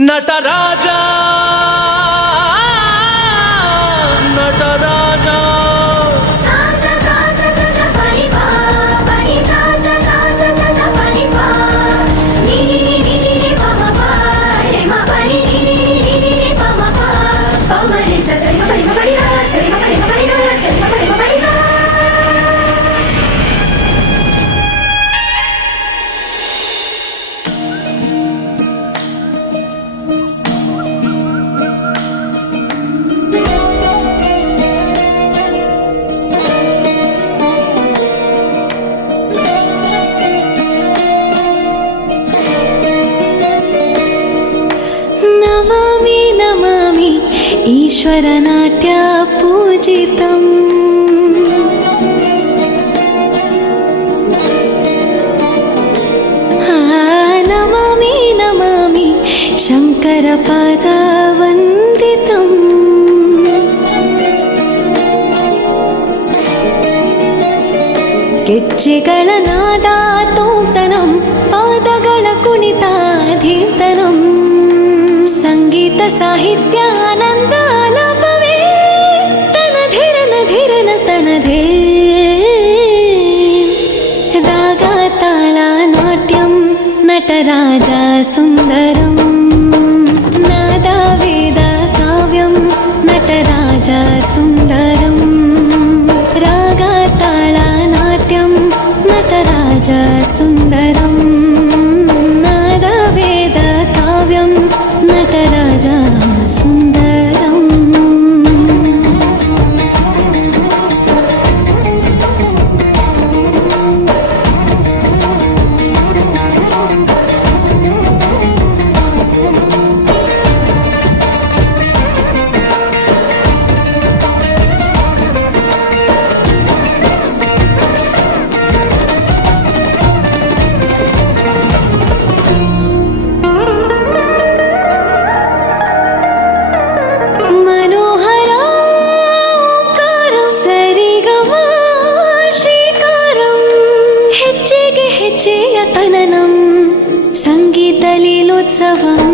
ನಟರಾಜ ನಟರಾಜ ನಮಾಮಿ ನಮಾಮಿ ಈಶ್ವರ ನಾಟ್ಯ ಪೂಜಿತಂ ನಮಾಮಿ ನಮಾಮಿ ಶಂಕರ ಪದ ವಂದಿತಂ ಗೆಜ್ಜೆಗಳ ನಾದ ತೋಂತನಂ ಪಾದಗಳ ಕುಣಿತಾಧೀರ್ತನಂ ಸಂಗೀತ ಸಾಹಿತ್ಯ ಆನಂದ ಆಲಾಪವೇ ತನಧಿರನ ಧಿರನ ತನಧೇ ರಾಗ ತಾಳ ನಾಟ್ಯಂ ನಟರಾಜ ಸುಂದರಂ ನಾದ ವೇದ ಕಾವ್ಯಂ ನಟರಾಜ ಸುಂದರಂ ರಾಗ ತಾಳ ನಾಟ್ಯಂ ನಟರಾಜ ಸುಂದರಂ ನಾದ ವೇದ ಕಾವ್ಯಂ ನಟರಾಜ ಸುಂದರಂ ಹೆಜ್ಜೆಯ ತನನಂ ಸಂಗೀತ ಲೀಲೋತ್ಸವಂ